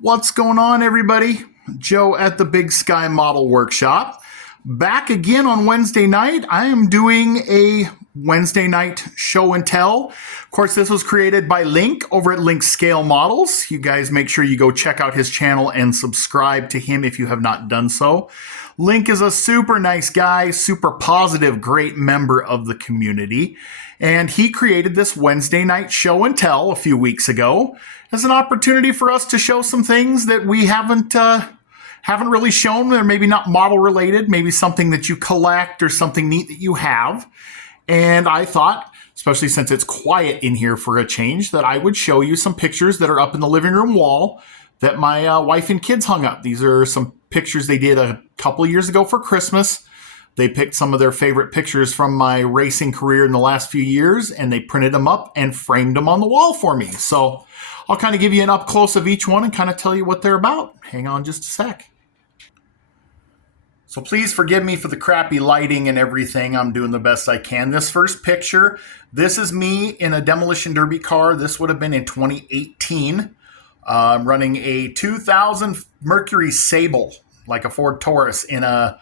What's going on, everybody? Joe at the Big Sky Model Workshop. Back again on Wednesday night. I am doing a Wednesday night show and tell. Of course, this was created by Link over at Link Scale Models. You guys make sure you go check out his channel and subscribe to him if you have not done so. Link is a super nice guy, super positive, great member of the community. And he created this Wednesday night show and tell a few weeks ago as an opportunity for us to show some things that we haven't really shown. They're maybe not model related, maybe something that you collect or something neat that you have. And I thought, especially since it's quiet in here for a change, that I would show you some pictures that are up in the living room wall that my wife and kids hung up. These are some pictures they did a couple of years ago for Christmas. They picked some of their favorite pictures from my racing career in the last few years, and they printed them up and framed them on the wall for me. So I'll kind of give you an up close of each one and kind of tell you what they're about. Hang on just a sec. So please forgive me for the crappy lighting and everything. I'm doing the best I can. This first picture, this is me in a Demolition Derby car. This would have been in 2018. I'm running a 2000 Mercury Sable, like a Ford Taurus, in a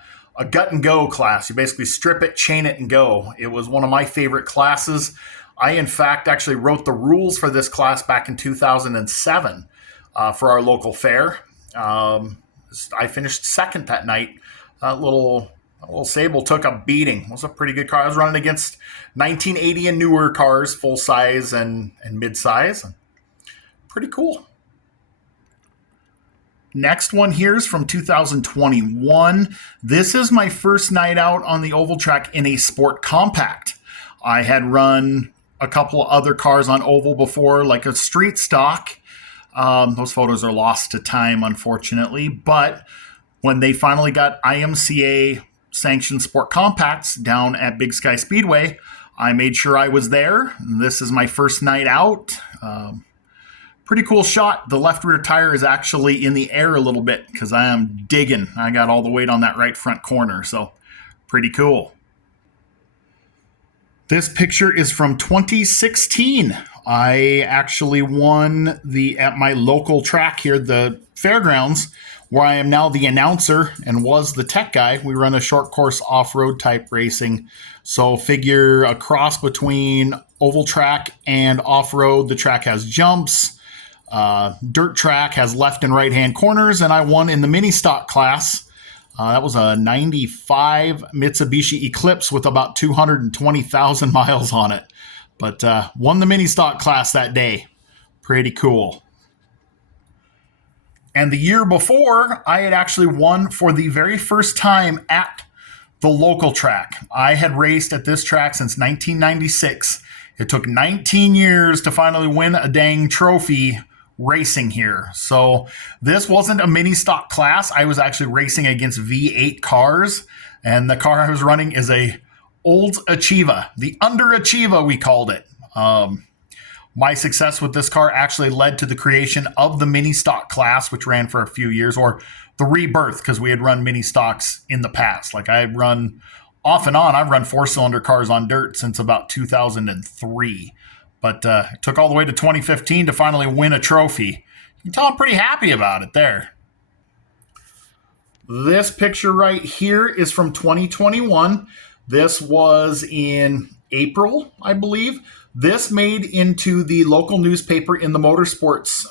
gut and go class. You basically strip it, chain it, and go. It was one of my favorite classes. I, in fact, actually wrote the rules for this class back in 2007 for our local fair. I finished second that night. That little Sable took a beating. It was a pretty good car. I was running against 1980 and newer cars, full size and mid-size. Pretty cool. Next one here is from 2021. This is my first night out on the oval track in a sport compact. I had run a couple of other cars on oval before, like a street stock. Those photos are lost to time, unfortunately. But when they finally got IMCA sanctioned sport compacts down at Big Sky Speedway, I made sure I was there. This is my first night out. Pretty cool shot. The left rear tire is actually in the air a little bit because I am digging. I got all the weight on that right front corner, so pretty cool. This picture is from 2016. I actually won at my local track here, the fairgrounds, where I am now the announcer and was the tech guy. We run a short course off-road type racing. So figure a cross between oval track and off-road. The track has jumps. Dirt track has left and right hand corners, and I won in the mini stock class. That was a 95 Mitsubishi Eclipse with about 220,000 miles on it. But won the mini stock class that day. Pretty cool. And the year before, I had actually won for the very first time at the local track. I had raced at this track since 1996. It took 19 years to finally win a dang trophy racing here. So this wasn't a mini stock class. I was actually racing against V8 cars, and the car I was running is a old Achieva, the Under Achieva we called it. My success with this car actually led to the creation of the mini stock class, which ran for a few years, or the rebirth, because we had run mini stocks in the past. Like I had run off and on. I've run 4-cylinder cars on dirt since about 2003. But it took all the way to 2015 to finally win a trophy. You can tell I'm pretty happy about it there. This picture right here is from 2021. This was in April, I believe. This made into the local newspaper in the motorsports.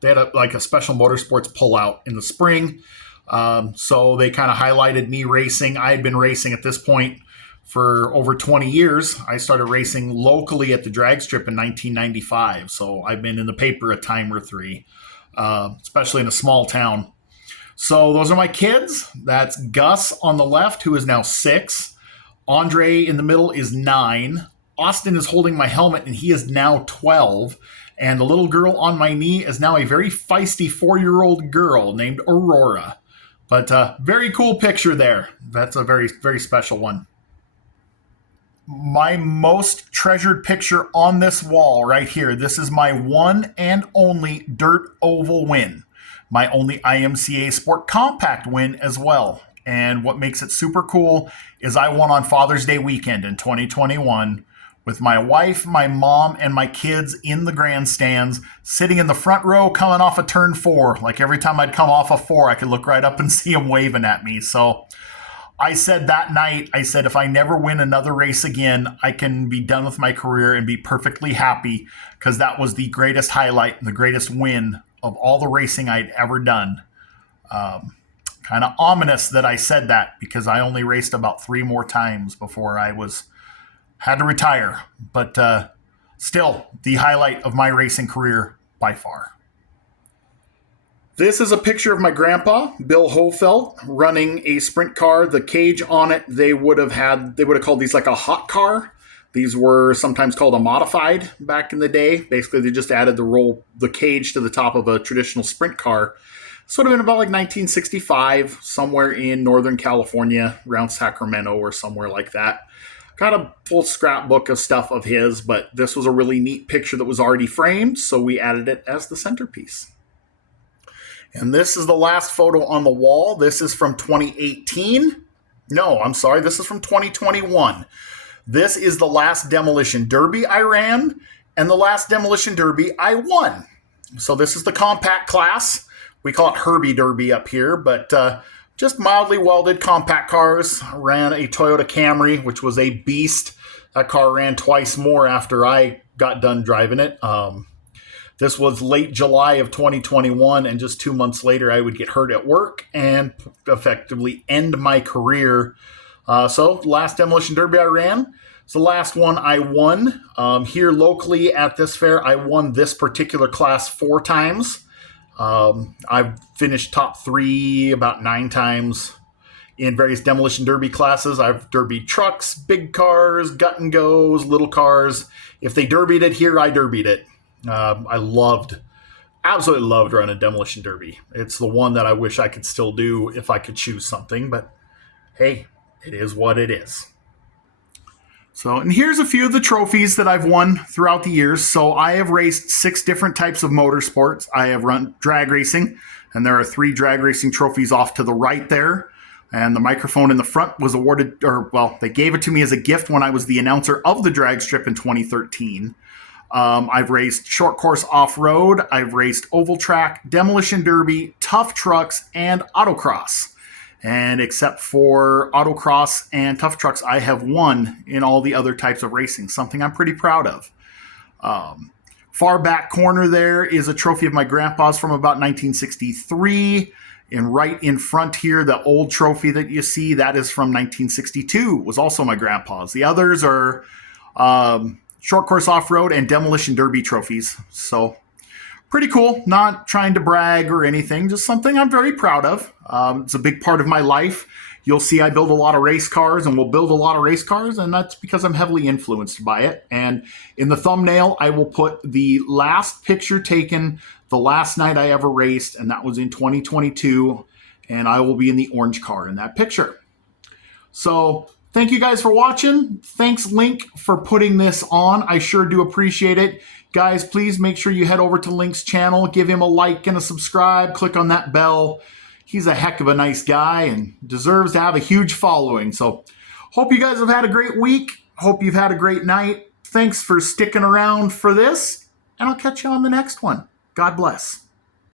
They had a special motorsports pullout in the spring. So they kind of highlighted me racing. I had been racing at this point for over 20 years. I started racing locally at the drag strip in 1995. So I've been in the paper a time or three, especially in a small town. So those are my kids. That's Gus on the left, who is now 6. Andre in the middle is 9. Austin is holding my helmet, and he is now 12. And the little girl on my knee is now a very feisty 4-year-old girl named Aurora. But very cool picture there. That's a very, very special one. My most treasured picture on this wall right here. This is my one and only dirt oval win. My only IMCA Sport Compact win as well. And what makes it super cool is I won on Father's Day weekend in 2021, with my wife, my mom, and my kids in the grandstands, sitting in the front row coming off of turn 4. Like every time I'd come off of 4, I could look right up and see them waving at me. So I said that night, I said, if I never win another race again, I can be done with my career and be perfectly happy, because that was the greatest highlight and the greatest win of all the racing I'd ever done. Kind of ominous that I said that, because I only raced about 3 more times before I had to retire. But still, the highlight of my racing career by far. This is a picture of my grandpa, Bill Hofeld, running a sprint car. The cage on it, they would have called these like a hot car. These were sometimes called a modified back in the day. Basically, they just added the cage to the top of a traditional sprint car. This would have been about like 1965, somewhere in Northern California, around Sacramento or somewhere like that. Got a full scrapbook of stuff of his, but this was a really neat picture that was already framed, so we added it as the centerpiece. And this is the last photo on the wall. This is from 2018. No, I'm sorry. This is from 2021. This is the last Demolition Derby I ran and the last Demolition Derby I won. So this is the compact class. We call it Herbie Derby up here, but just mildly welded compact cars. I ran a Toyota Camry, which was a beast. That car ran twice more after I got done driving it. This was late July of 2021, and just 2 months later, I would get hurt at work and effectively end my career. So last Demolition Derby I ran. It's the last one I won. Here locally at this fair, I won this particular class 4 times. I've finished top 3 about 9 times in various Demolition Derby classes. I've derbied trucks, big cars, gut and goes, little cars. If they derbied it here, I derbied it. I absolutely loved running Demolition Derby. It's the one that I wish I could still do if I could choose something, but hey, it is what it is. So, and here's a few of the trophies that I've won throughout the years. So I have raced 6 different types of motorsports. I have run drag racing, and there are 3 drag racing trophies off to the right there. And the microphone in the front was awarded, they gave it to me as a gift when I was the announcer of the drag strip in 2013. I've raced short course off-road. I've raced oval track, Demolition Derby, tough trucks, and autocross. And except for autocross and tough trucks, I have won in all the other types of racing, something I'm pretty proud of. Far back corner there is a trophy of my grandpa's from about 1963. And right in front here, the old trophy that you see, that is from 1962, was also my grandpa's. The others are short course off-road and Demolition Derby trophies. So pretty cool. Not trying to brag or anything, just something I'm very proud of. It's a big part of my life. You'll see I build a lot of race cars and will build a lot of race cars, and that's because I'm heavily influenced by it. And in the thumbnail, I will put the last picture taken the last night I ever raced, and that was in 2022, and I will be in the orange car in that picture. So thank you guys for watching. Thanks, Link, for putting this on. I sure do appreciate it. Guys, please make sure you head over to Link's channel, give him a like and a subscribe, click on that bell. He's a heck of a nice guy and deserves to have a huge following. So hope you guys have had a great week. Hope you've had a great night. Thanks for sticking around for this, and I'll catch you on the next one. God bless.